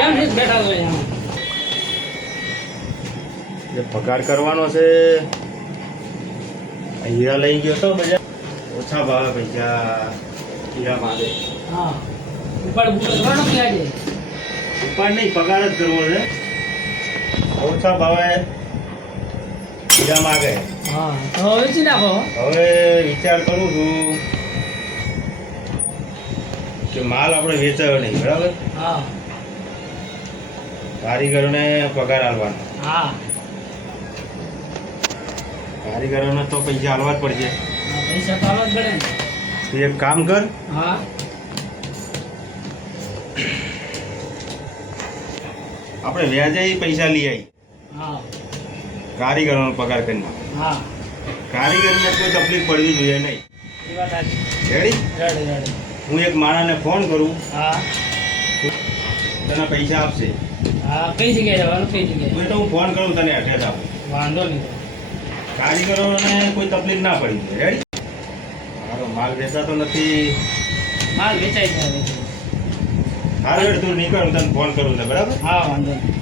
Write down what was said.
કેમ રીત બેઠા છો એમ? જે પગાર કરવાનો છે હીરા લઈ ગયો તો બજાર ઓછા ભાવે પૈસા હીરા માંગે. હા ઉપાડ બુટ કરવાનો કે આજે ઉપાડ નહીં, પગાર જ કરવો છે. ઓછા ભાવે હીરા માંગે. હા તો વેચી નાખો. હવે વિચાર કરું છું કે માલ આપણે વેચાયો નહીં, બરાબર? હા કારીગરોને પગાર આલવાનો. હા કારીગરોને તો પૈસા આલવા જ પડશે. પૈસા તો આલવા જ પડે ને. તું એક કામ કર, હા આપણે વ્યાજે પૈસા લઈ આવી, હા કારીગરોનો પગાર કરી નાખ. હા કારીગરને કોઈ તકલીફ પડવી જોઈએ નહીં. એ વાત સાચી. રેડી? Ready ready. હું એક માણસને ફોન કરું, હા તને પૈસા આપશે. હા કઈ જગ્યાએ જવાનું? કઈ જગ્યાએ? તું તો હું ફોન કરું, તને એડ્રેસ આપું. વાંધો નહીં. કારીગરોને કોઈ તકલીફ ના પડી જોઈએ. રેડી? મારો માલ વેચાતો નથી. માલ વેચાઈ જાય. હારું હેડ, તું નીકળ, હું તને ફોન કરું ને, બરાબર? હા વાંધો નહીં.